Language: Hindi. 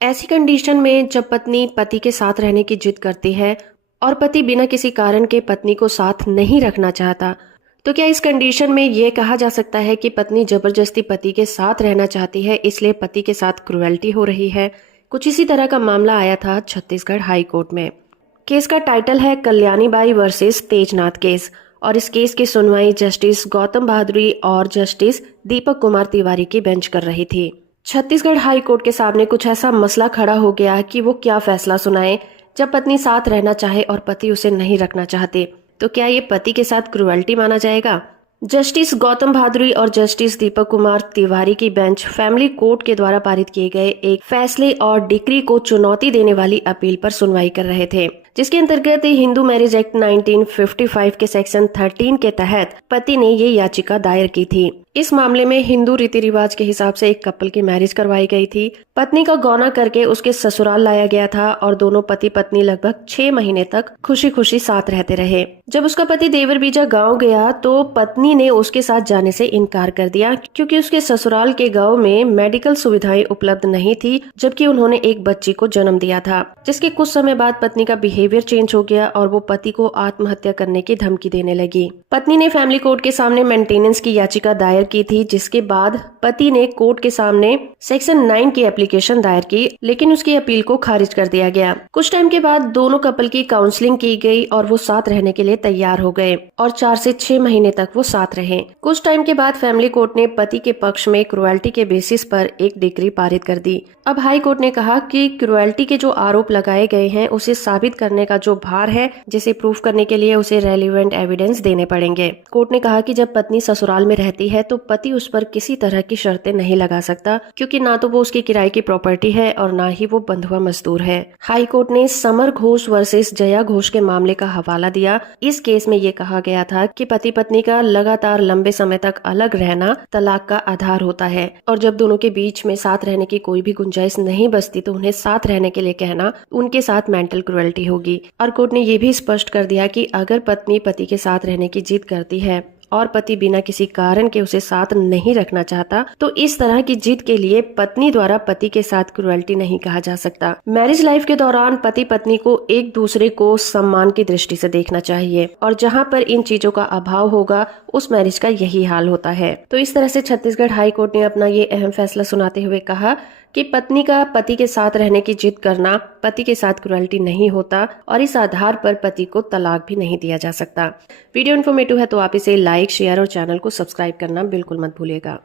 ऐसी कंडीशन में जब पत्नी पति के साथ रहने की जिद करती है और पति बिना किसी कारण के पत्नी को साथ नहीं रखना चाहता, तो क्या इस कंडीशन में ये कहा जा सकता है कि पत्नी जबरदस्ती पति के साथ रहना चाहती है, इसलिए पति के साथ क्रुएल्टी हो रही है? कुछ इसी तरह का मामला आया था छत्तीसगढ़ हाई कोर्ट में। केस का टाइटल है कल्याणी बाई वर्सेस तेजनाथ केस, और इस केस की सुनवाई जस्टिस गौतम भादुरी और जस्टिस दीपक कुमार तिवारी की बेंच कर रही थी। छत्तीसगढ़ हाई कोर्ट के सामने कुछ ऐसा मसला खड़ा हो गया कि वो क्या फैसला सुनाए। जब पत्नी साथ रहना चाहे और पति उसे नहीं रखना चाहते, तो क्या ये पति के साथ क्रुएल्टी माना जाएगा? जस्टिस गौतम भादुरी और जस्टिस दीपक कुमार तिवारी की बेंच फैमिली कोर्ट के द्वारा पारित किए गए एक फैसले और डिक्री को चुनौती देने वाली अपील पर सुनवाई कर रहे थे, जिसके अंतर्गत हिंदू मैरिज एक्ट 1955 के सेक्शन 13 के तहत पति ने ये याचिका दायर की थी। इस मामले में हिंदू रीति रिवाज के हिसाब से एक कपल की मैरिज करवाई गई थी। पत्नी का गौना करके उसके ससुराल लाया गया था और दोनों पति पत्नी लगभग 6 महीने तक खुशी खुशी साथ रहते रहे। जब उसका पति देवर बीजा गाँव गया तो पत्नी ने उसके साथ जाने से इनकार कर दिया, क्योंकि उसके ससुराल के गाँव में मेडिकल सुविधाएं उपलब्ध नहीं थी, जबकि उन्होंने एक बच्ची को जन्म दिया था। जिसके कुछ समय बाद पत्नी का बिहेवियर चेंज हो गया और वो पति को आत्महत्या करने की धमकी देने लगी। पत्नी ने फैमिली कोर्ट के सामने मेंटेनेंस की याचिका दायर की थी, जिसके बाद पति ने कोर्ट के सामने सेक्शन 9 की एप्लीकेशन दायर की, लेकिन उसकी अपील को खारिज कर दिया गया। कुछ टाइम के बाद दोनों कपल की काउंसलिंग की गई और वो साथ रहने के लिए तैयार हो गए और 4 से 6 महीने तक वो साथ रहे। कुछ टाइम के बाद फैमिली कोर्ट ने पति के पक्ष में क्रुएल्टी के बेसिस पर एक डिक्री पारित कर दी। अब हाई कोर्ट ने कहा कि क्रुएल्टी के जो आरोप लगाए गए हैं उसे साबित करने का जो भार है, जिसे प्रूफ करने के लिए उसे रेलिवेंट एविडेंस देने पड़ेंगे। कोर्ट ने कहा कि जब पत्नी ससुराल में रहती है तो पति उस पर किसी तरह की शर्तें नहीं लगा सकता, क्योंकि ना तो वो उसकी किराए की प्रॉपर्टी है और ना ही वो बंधुआ मजदूर है। हाई कोर्ट ने समर घोष वर्सेस जया घोष के मामले का हवाला दिया। इस केस में ये कहा गया था कि पति पत्नी का लगातार लंबे समय तक अलग रहना तलाक का आधार होता है, और जब दोनों के बीच में साथ रहने की कोई भी गुंजाइश नहीं बचती तो उन्हें साथ रहने के लिए कहना उनके साथ मेंटल क्रुएल्टी होगी। और कोर्ट ने ये भी स्पष्ट कर दिया कि अगर पत्नी पति के साथ रहने की जिद करती है और पति बिना किसी कारण के उसे साथ नहीं रखना चाहता, तो इस तरह की जिद के लिए पत्नी द्वारा पति के साथ क्रुएल्टी नहीं कहा जा सकता। मैरिज लाइफ के दौरान पति पत्नी को एक दूसरे को सम्मान की दृष्टि से देखना चाहिए, और जहां पर इन चीजों का अभाव होगा उस मैरिज का यही हाल होता है। तो इस तरह से छत्तीसगढ़ हाई कोर्ट ने अपना ये अहम फैसला सुनाते हुए कहा कि पत्नी का पति के साथ रहने की जिद करना पति के साथ क्रुएल्टी नहीं होता, और इस आधार पर पति को तलाक भी नहीं दिया जा सकता। वीडियो इन्फॉर्मेटिव है तो आप इसे लाइक, शेयर और चैनल को सब्सक्राइब करना बिल्कुल मत भूलिएगा।